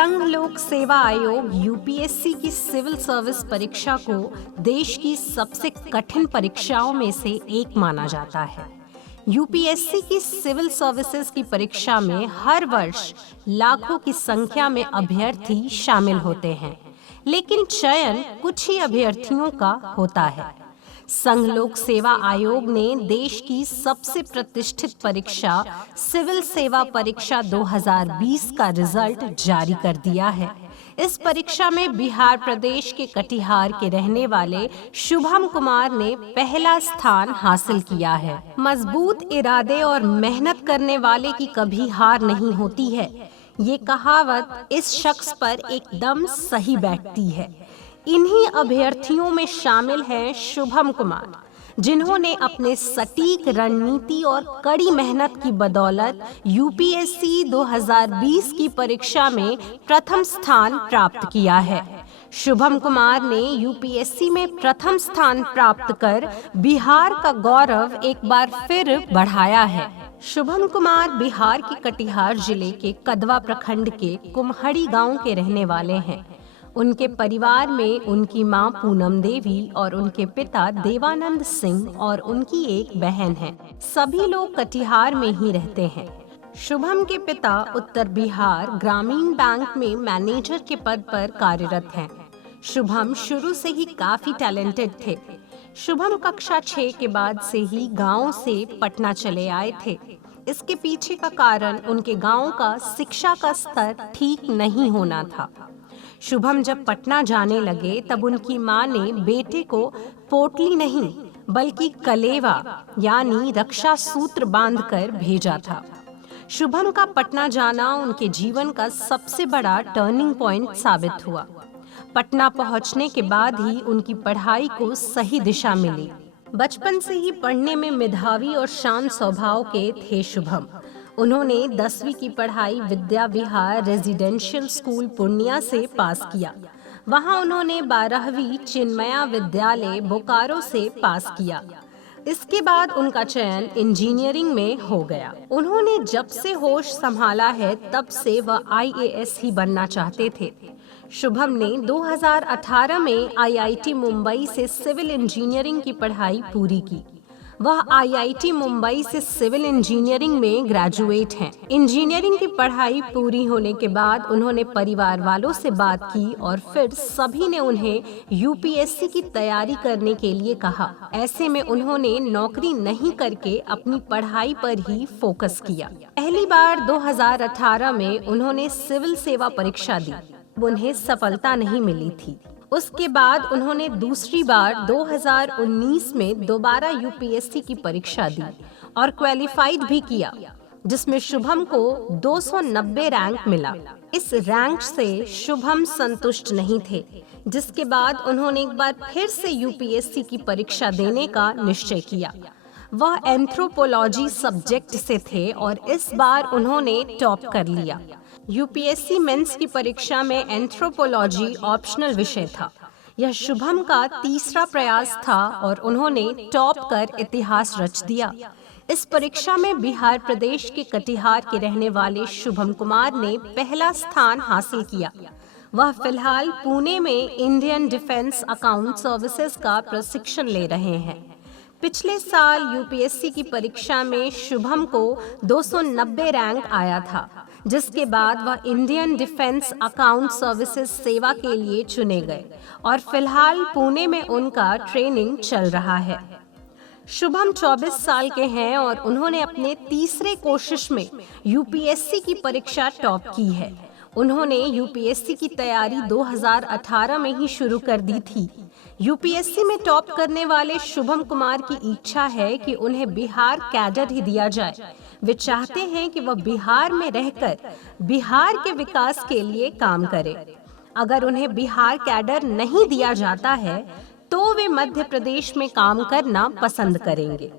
संघ लोक सेवा आयोग यूपीएससी की सिविल सर्विस परीक्षा को देश की सबसे कठिन परीक्षाओं में से एक माना जाता है। यूपीएससी की सिविल सर्विसेज की परीक्षा में हर वर्ष लाखों की संख्या में अभ्यर्थी शामिल होते हैं, लेकिन चयन कुछ ही अभ्यर्थियों का होता है। संघ लोक सेवा आयोग ने देश की सबसे प्रतिष्ठित परीक्षा सिविल सेवा परीक्षा 2020 का रिजल्ट जारी कर दिया है। इस परीक्षा में बिहार प्रदेश के कटिहार के रहने वाले शुभम कुमार ने पहला स्थान हासिल किया है। मजबूत इरादे और मेहनत करने वाले की कभी हार नहीं होती है, ये कहावत इस शख्स पर एकदम सही बैठती है। इन्हीं अभ्यर्थियों में शामिल हैं शुभम कुमार, जिन्होंने अपने सटीक रणनीति और कड़ी मेहनत की बदौलत यूपीएससी 2020 की परीक्षा में प्रथम स्थान प्राप्त किया है। शुभम कुमार ने यूपीएससी में प्रथम स्थान प्राप्त कर बिहार का गौरव एक बार फिर बढ़ाया है। शुभम कुमार बिहार के कटिहार जिले के कदवा प्रखंड के कुम्हड़ी गांव के रहने वाले हैं। उनके परिवार में उनकी मां पूनम देवी और उनके पिता देवानंद सिंह और उनकी एक बहन है। सभी लोग कटिहार में ही रहते हैं। शुभम के पिता उत्तर बिहार ग्रामीण बैंक में मैनेजर के पद पर कार्यरत हैं। शुभम शुरू से ही काफी टैलेंटेड थे। शुभम कक्षा 6 के बाद से ही गांव से पटना चले आए थे। इसके पीछे का कारण उनके गांव का शिक्षा का स्तर ठीक नहीं होना था। शुभम जब पटना जाने लगे तब उनकी मां ने बेटे को पोटली नहीं बल्कि कलेवा यानी रक्षा सूत्र बांधकर भेजा था। शुभम का पटना जाना उनके जीवन का सबसे बड़ा टर्निंग पॉइंट साबित हुआ। पटना पहुंचने के बाद ही उनकी पढ़ाई को सही दिशा मिली। बचपन से ही पढ़ने में मेधावी और शांत स्वभाव के थे शुभम। उन्होंने 10वीं की पढ़ाई विद्या विहार रेजिडेंशियल स्कूल पूर्णिया से पास किया। वहां उन्होंने 12वीं चिन्मया विद्यालय बोकारो से पास किया। इसके बाद उनका चयन इंजीनियरिंग में हो गया। उन्होंने जब से होश संभाला है तब से वह आईएएस ही बनना चाहते थे। शुभम ने 2018 में आईआईटी मुंबई से सिविल इंजीनियरिंग की पढ़ाई पूरी की। वह आईआईटी मुंबई से सिविल इंजीनियरिंग में ग्रेजुएट हैं। इंजीनियरिंग की पढ़ाई पूरी होने के बाद उन्होंने परिवार वालों से बात की और फिर सभी ने उन्हें यूपीएससी की तैयारी करने के लिए कहा। ऐसे में उन्होंने नौकरी नहीं करके अपनी पढ़ाई पर ही फोकस किया। पहली बार 2018 में उन्होंने सिविल सेवा परीक्षा दी। उन्हें सफलता नहीं मिली थी। उसके बाद उन्होंने दूसरी बार 2019 में दोबारा यूपीएससी की परीक्षा दी और क्वालिफाइड भी किया, जिसमें शुभम को 290 रैंक मिला। इस रैंक से शुभम संतुष्ट नहीं थे, जिसके बाद उन्होंने एक बार फिर से यूपीएससी की परीक्षा देने का निश्चय किया। वह एंथ्रोपोलॉजी सब्जेक्ट से थे और इस बार उन्होंने टॉप कर लिया। यूपीएससी मेंस की परीक्षा में एंथ्रोपोलॉजी ऑप्शनल विषय था। यह शुभम का तीसरा प्रयास था और उन्होंने टॉप कर इतिहास रच दिया। इस परीक्षा में बिहार प्रदेश के कटिहार के रहने वाले शुभम कुमार ने पहला स्थान हासिल किया। वह फिलहाल पुणे में इंडियन डिफेंस अकाउंट सर्विसेज का प्रशिक्षण ले रहे हैं। पिछले साल यूपीएससी की परीक्षा में शुभम को 290 रैंक आया था, जिसके बाद वह इंडियन डिफेंस अकाउंट सर्विसेज सेवा के लिए चुने गए और फिलहाल पुणे में उनका ट्रेनिंग चल रहा है। शुभम 24 साल के हैं और उन्होंने अपने तीसरे कोशिश में यूपीएससी की परीक्षा टॉप की है। उन्होंने यूपीएससी की तैयारी 2018 में ही शुरू कर दी थी। यूपीएससी में टॉप करने वाले शुभम कुमार की इच्छा है कि उन्हें बिहार कैडर ही दिया जाए। वे चाहते हैं कि वह बिहार में रहकर बिहार के विकास के लिए काम करें। अगर उन्हें बिहार कैडर नहीं दिया जाता है तो वे मध्य प्रदेश में काम करना पसंद करेंगे।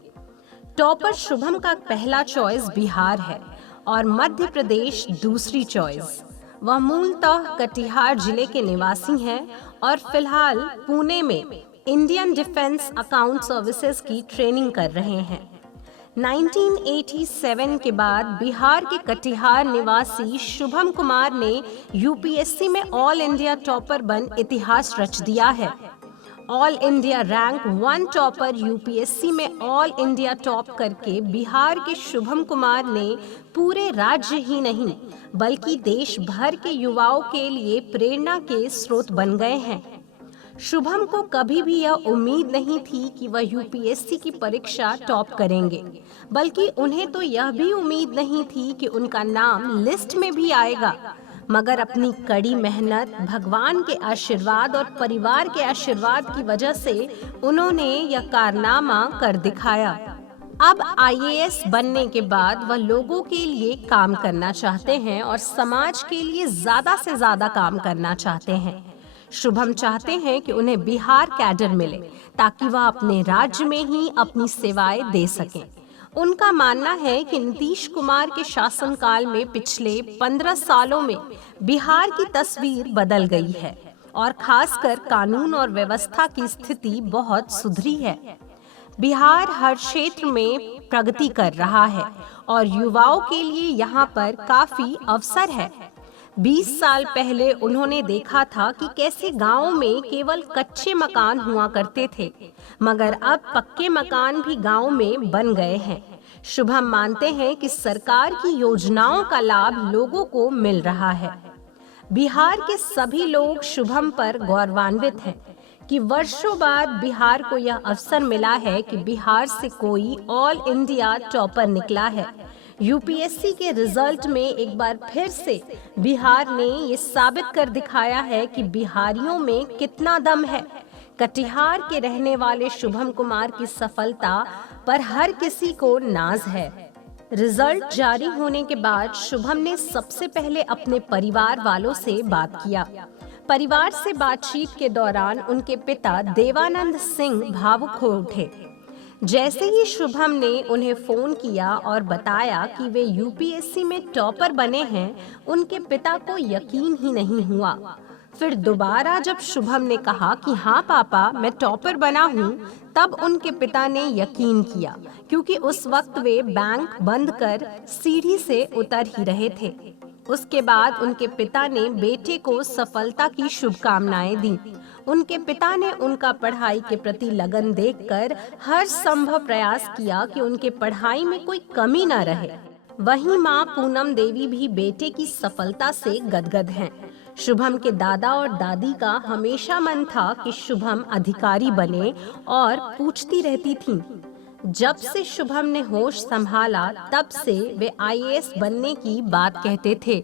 टॉपर शुभम का पहला चॉइस बिहार है और मध्य प्रदेश दूसरी चॉइस। वह मूलतः कटिहार जिले के निवासी हैं और फिलहाल पुणे में इंडियन डिफेंस अकाउंट सर्विसेज की ट्रेनिंग कर रहे हैं। 1987 के बाद बिहार के कटिहार निवासी शुभम कुमार ने यूपीएससी में ऑल इंडिया टॉपर बन इतिहास रच दिया है। All India rank 1 topper UPSC में ऑल इंडिया टॉप करके बिहार के शुभम कुमार ने पूरे राज्य ही नहीं बल्कि देश भर के युवाओं के लिए प्रेरणा के स्रोत बन गए हैं। शुभम को कभी भी यह उम्मीद नहीं थी कि वह यूपीएससी की परीक्षा टॉप करेंगे, बल्कि उन्हें तो यह भी उम्मीद नहीं थी कि उनका नाम लिस्ट में भी आएगा। मगर अपनी कड़ी मेहनत, भगवान के आशीर्वाद और परिवार के आशीर्वाद की वजह से उन्होंने यह कारनामा कर दिखाया। अब आईएएस बनने के बाद वह लोगों के लिए काम करना चाहते हैं और समाज के लिए ज्यादा से ज्यादा काम करना चाहते हैं। शुभम चाहते हैं कि उन्हें बिहार कैडर मिले ताकि वह अपने राज्य में ही अपनी सेवाएं दे सकें। उनका मानना है कि नीतीश कुमार के शासनकाल में पिछले 15 सालों में बिहार की तस्वीर बदल गई है और खासकर कानून और व्यवस्था की स्थिति बहुत सुधरी है। बिहार हर क्षेत्र में प्रगति कर रहा है और युवाओं के लिए यहाँ पर काफी अवसर है। 20 साल पहले उन्होंने देखा था कि कैसे गांवों में केवल कच्चे मकान हुआ करते थे, मगर अब पक्के मकान भी गांव में बन गए हैं। शुभम मानते हैं कि सरकार की योजनाओं का लाभ लोगों को मिल रहा है। बिहार के सभी लोग शुभम पर गौरवान्वित हैं कि वर्षों बाद बिहार को यह अवसर मिला है कि बिहार से कोई ऑल इंडिया टॉपर निकला है। यूपीएससी के रिजल्ट में एक बार फिर से बिहार ने ये साबित कर दिखाया है कि बिहारियों में कितना दम है। कटिहार के रहने वाले शुभम कुमार की सफलता पर हर किसी को नाज है। रिजल्ट जारी होने के बाद शुभम ने सबसे पहले अपने परिवार वालों से बात किया। परिवार से बातचीत के दौरान उनके पिता देवानंद सिंह भावुक हो उठे। जैसे ही शुभम ने उन्हें फोन किया और बताया कि वे यूपीएससी में टॉपर बने हैं, उनके पिता को यकीन ही नहीं हुआ। फिर दोबारा जब शुभम ने कहा कि हाँ पापा, मैं टॉपर बना हूँ, तब उनके पिता ने यकीन किया, क्योंकि उस वक्त वे बैंक बंद कर सीढ़ी से उतर ही रहे थे। उसके बाद उनके पिता ने बेटे को सफलता की शुभकामनाएं दी। उनके पिता ने उनका पढ़ाई के प्रति लगन देखकर हर संभव प्रयास किया कि उनके पढ़ाई में कोई कमी न रहे। वहीं मां पूनम देवी भी बेटे की सफलता से गदगद हैं। शुभम के दादा और दादी का हमेशा मन था कि शुभम अधिकारी बने और पूछती रहती थीं। जब से शुभम ने होश संभाला तब से वे आईएएस बनने की बात कहते थे।